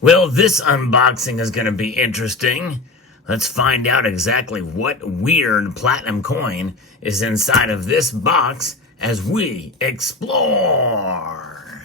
Well, this unboxing is going to be interesting. Let's find out exactly what weird platinum coin is inside of this box as we explore.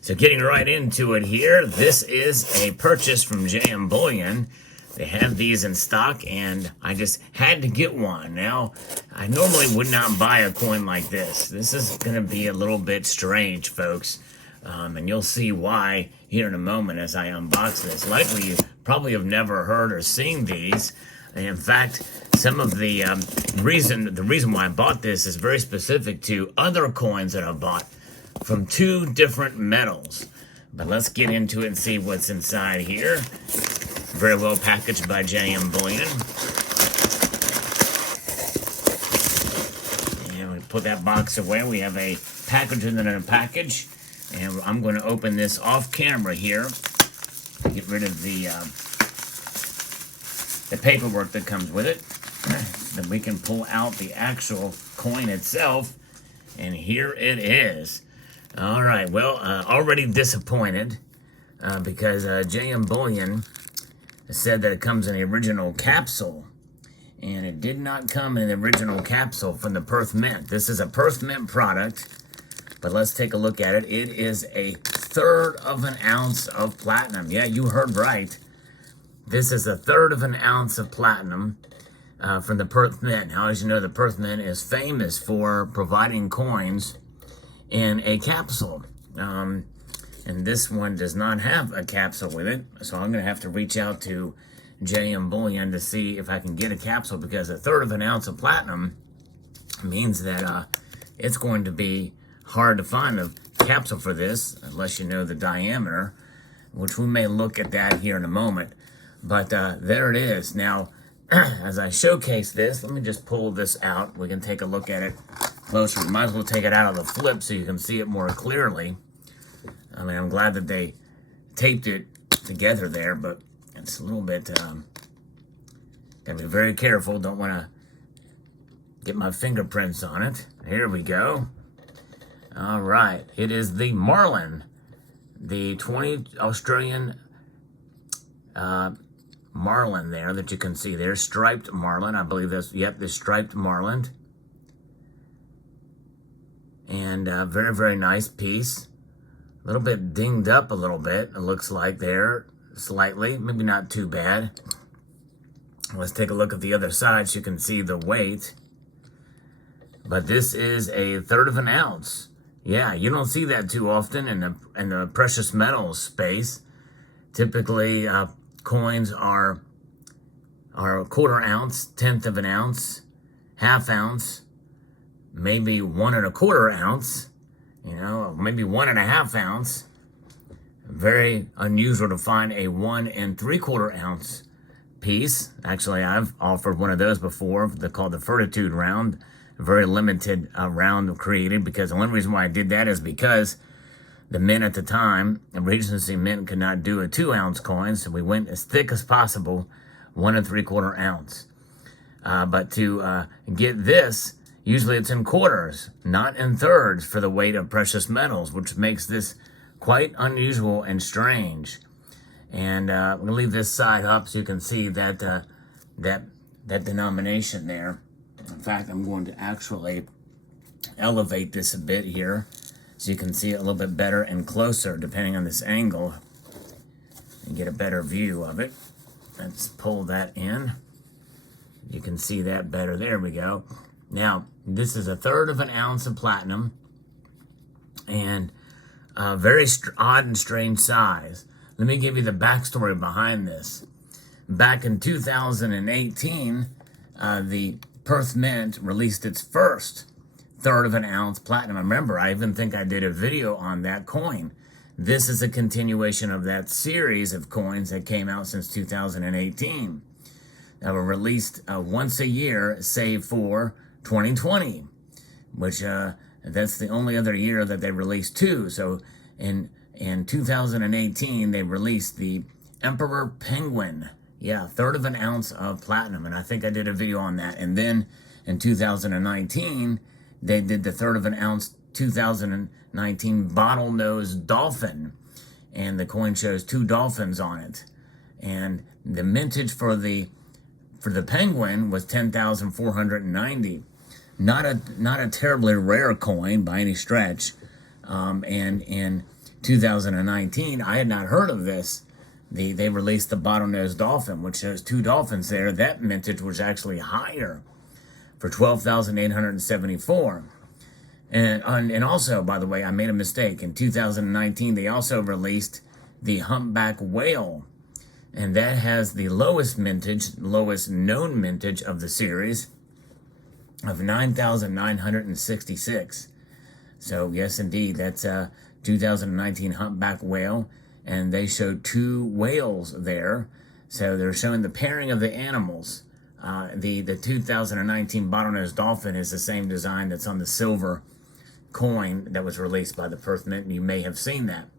So getting right into it here, this is a purchase from JM Bullion. They have these in stock, and I just had to get one. Now, I normally would not buy a coin like this. This is going to be a little bit strange, folks, and you'll see why here in a moment as I unbox this. Likely, you probably have never heard or seen these. And in fact, some of the reason why I bought this is very specific to other coins that I bought from two different metals. But let's get into it and see what's inside here. Very well packaged by JM Bullion. And we put that box away. We have a package within a package. And I'm going to open this off camera here. Get rid of the paperwork that comes with it. Then we can pull out the actual coin itself. And here it is. All right, well, already disappointed because JM Bullion said that it comes in the original capsule, and it did not come in the original capsule from the Perth Mint. This is a Perth Mint product, but let's take a look at it. It is a 1/3 of an ounce of platinum. Yeah, you heard right. This is a 1/3 of an ounce of platinum from the Perth Mint. Now, as you know, the Perth Mint is famous for providing coins in a capsule. And this one does not have a capsule with it. So I'm going to have to reach out to JM Bullion to see if I can get a capsule, because a 1/3 of an ounce of platinum means that it's going to be hard to find a capsule for this unless you know the diameter, which we may look at that here in a moment. But there it is. Now, as I showcase this, let me just pull this out. We can take a look at it closer. Might as well take it out of the flip so you can see it more clearly. I mean, I'm glad that they taped it together there, but it's a little bit, gotta be very careful. Don't want to get my fingerprints on it. Here we go. All right. It is the Marlin, the 20 Australian Marlin there that you can see there. Striped Marlin. I believe that's, yep, the striped Marlin. And very, very nice piece. A little bit dinged up a little bit, it looks like there, slightly. Maybe not too bad. Let's take a look at the other side so you can see the weight. But this is a 1/3 of an ounce. Yeah, you don't see that too often in the precious metals space. Typically, coins are 1/4 ounce, 1/10 of an ounce, 1/2 ounce, maybe 1 1/4 ounce, you know, maybe 1 1/2 ounce. Very unusual to find a 1 3/4 ounce piece. Actually, I've offered one of those before. They're called the Fortitude round. A very limited round created, because the only reason why I did that is because the Mint at the time, the Regency Mint, could not do a 2 ounce coin, so we went as thick as possible, 1 3/4 ounce. But to get this, usually it's in quarters, not in thirds for the weight of precious metals, which makes this quite unusual and strange. And I'm going to leave this side up so you can see that that denomination there. In fact, I'm going to actually elevate this a bit here so you can see it a little bit better and closer depending on this angle and get a better view of it. Let's pull that in. You can see that better. There we go. Now, this is a 1/3 of an ounce of platinum, and a very odd and strange size. Let me give you the backstory behind this. Back in 2018, the Perth Mint released its first 1/3 of an ounce platinum. Remember, I even think I did a video on that coin. This is a continuation of that series of coins that came out since 2018. That were released once a year, save for 2020, which that's the only other year that they released two. So in 2018, they released the Emperor Penguin. Yeah, a third of an ounce of platinum. And I think I did a video on that. And then in 2019, they did the third of an ounce 2019 bottlenose dolphin. And the coin shows 2 dolphins on it. And the mintage for the penguin was 10,490. Not a terribly rare coin by any stretch. And in 2019, I had not heard of this. They released the bottlenose dolphin, which shows 2 dolphins there. That mintage was actually higher for 12,874. And also, by the way, I made a mistake. In 2019, they also released the humpback whale. And that has the lowest known mintage of the series of 9,966. So yes, indeed, that's a 2019 humpback whale. And they showed 2 whales there. So they're showing the pairing of the animals. The 2019 bottlenose dolphin is the same design that's on the silver coin that was released by the Perth Mint. You may have seen that.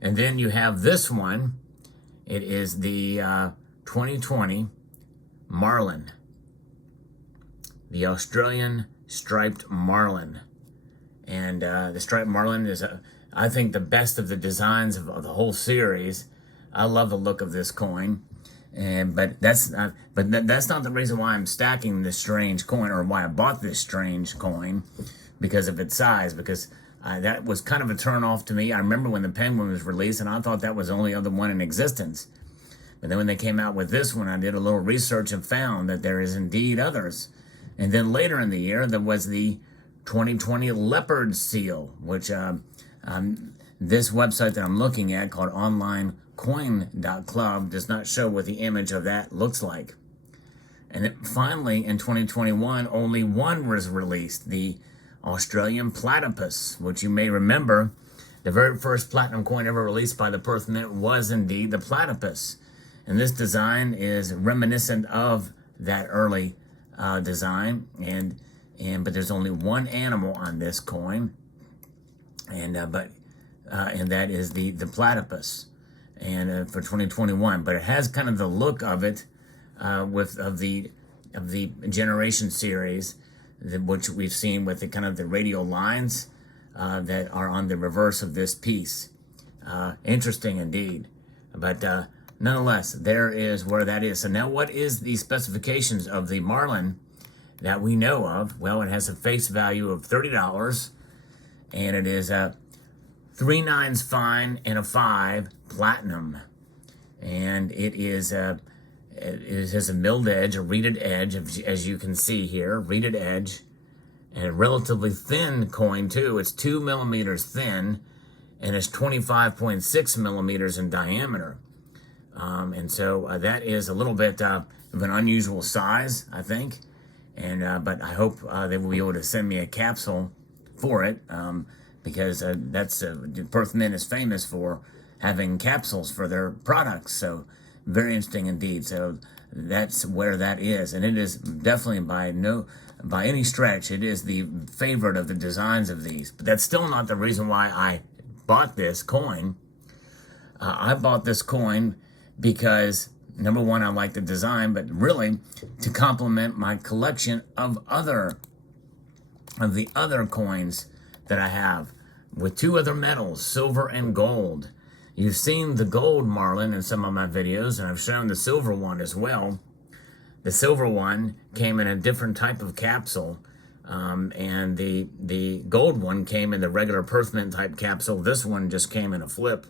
And then you have this one. It is the 2020 Marlin, the Australian striped marlin. And the striped marlin is, I think, the best of the designs of the whole series. I love the look of this coin. But that's not the reason why I'm stacking this strange coin, or why I bought this strange coin, because of its size. Because that was kind of a turn off to me. I remember when the penguin was released, and I thought that was the only other one in existence. But then when they came out with this one, I did a little research and found that there is indeed others. And then later in the year, there was the 2020 leopard seal, which this website that I'm looking at, called onlinecoin.club, does not show what the image of that looks like. And then finally, in 2021, only one was released, the Australian platypus, which you may remember, the very first platinum coin ever released by the Perth Mint was indeed the platypus. And this design is reminiscent of that early design, but there's only one animal on this coin, and that is the platypus, and for 2021. But it has kind of the look of it, of the Generation series, which we've seen with the kind of the radial lines that are on the reverse of this piece. Interesting indeed. But nonetheless, there is where that is. So now, what is the specifications of the Marlin that we know of? Well, it has a face value of $30, and it is 3 nines fine and a 5 platinum, and it has a milled edge, a reeded edge, as you can see here, reeded edge, and a relatively thin coin too. It's 2 millimeters thin, and it's 25.6 millimeters in diameter. And so that is a little bit of an unusual size, I think. And but I hope they will be able to send me a capsule for it, because that's Perth Mint is famous for having capsules for their products. So very interesting indeed. So that's where that is, and it is definitely by any stretch, it is the favorite of the designs of these. But that's still not the reason why I bought this coin. I bought this coin because, number one, I like the design, but really to complement my collection of the other coins that I have, with 2 other metals, silver and gold. You've seen the gold Marlin in some of my videos, and I've shown the silver one as well. The silver one came in a different type of capsule, and the gold one came in the regular Perth Mint type capsule. This one just came in a flip,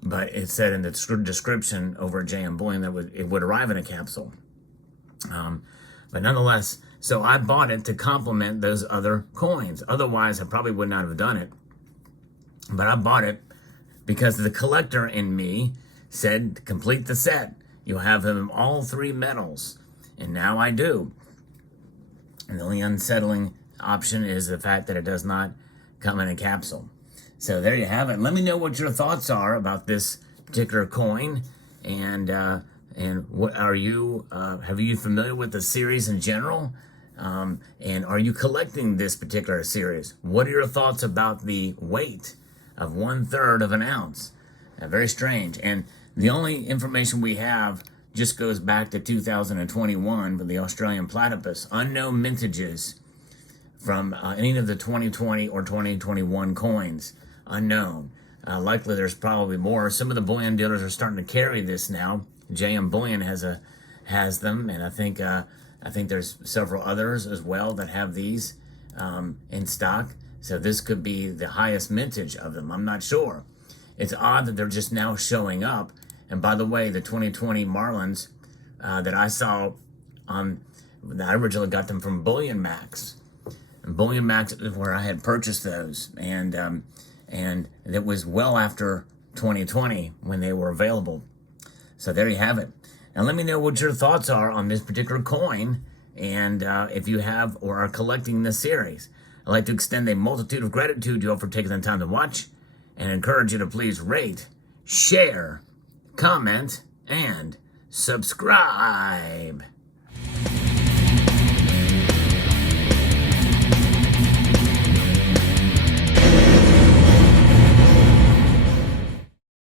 but it said in the description over at JM Bullion that it would arrive in a capsule. But nonetheless, so I bought it to complement those other coins. Otherwise, I probably would not have done it. But I bought it because the collector in me said, to complete the set, you'll have them all 3 metals. And now I do. And the only unsettling option is the fact that it does not come in a capsule. So there you have it. Let me know what your thoughts are about this particular coin. And what are you familiar with the series in general? And are you collecting this particular series? What are your thoughts about the weight of 1/3 of an ounce? Very strange. And The only information we have just goes back to 2021 with the Australian platypus. Unknown mintages from any of the 2020 or 2021 coins. Unknown. Likely there's probably more. Some of the bullion dealers are starting to carry this now. JM Bullion has them, and I think there's several others as well that have these in stock. So this could be the highest mintage of them. I'm not sure. It's odd that they're just now showing up. And by the way, the 2020 Marlins that I saw I originally got them from Bullion Max. And Bullion Max is where I had purchased those, and it was well after 2020 when they were available. So there you have it. Now let me know what your thoughts are on this particular coin, and if you have or are collecting this series. I'd like to extend a multitude of gratitude to you all for taking the time to watch, and encourage you to please rate, share, comment, and subscribe.